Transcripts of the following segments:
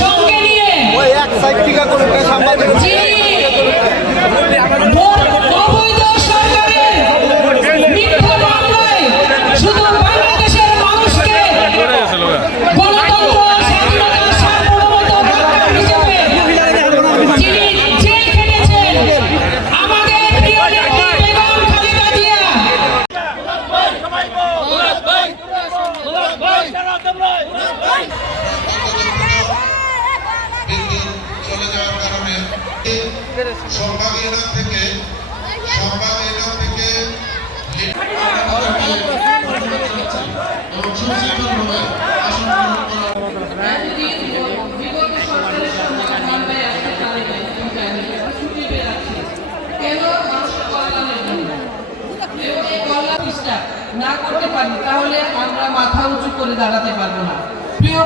সঙ্গে নিয়ে অবৈধ সরকারের মিথ্যা মামলায় শুধু বাংলাদেশের মানুষকে গণতন্ত্র স্বাধীনতা সার্বভৌমত্ব রক্ষা হিসেবে যিনি জেল খেটেছেন আমাদের প্রিয় নেত্রী বেগম খালেদা জিয়া। চলে যাওয়ার কারণে সর্বাগীনা থেকে না করতে পারি তাহলে আমরা মাথা উঁচু করে দাঁড়াতে পারবো না। প্রিয়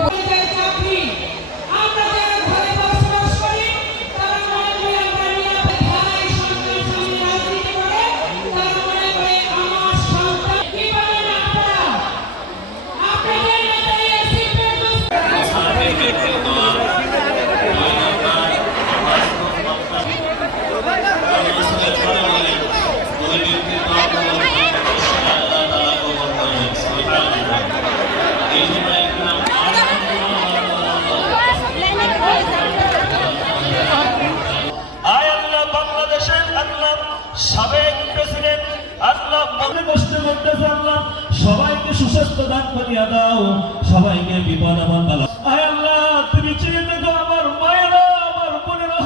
সাবেক প্রেসিডেন্ট আল্লাহ মনে কষ্ট করতেছে, আল্লাহ সবাইকে সুস্বাস্থ্য দান করিয়া দাও, সবাইকে বিপদ আপদ আল্লাহ আয় আল্লাহ তুমি চেয়ে দেখো আমার মায়েরা আমার বোনেরা।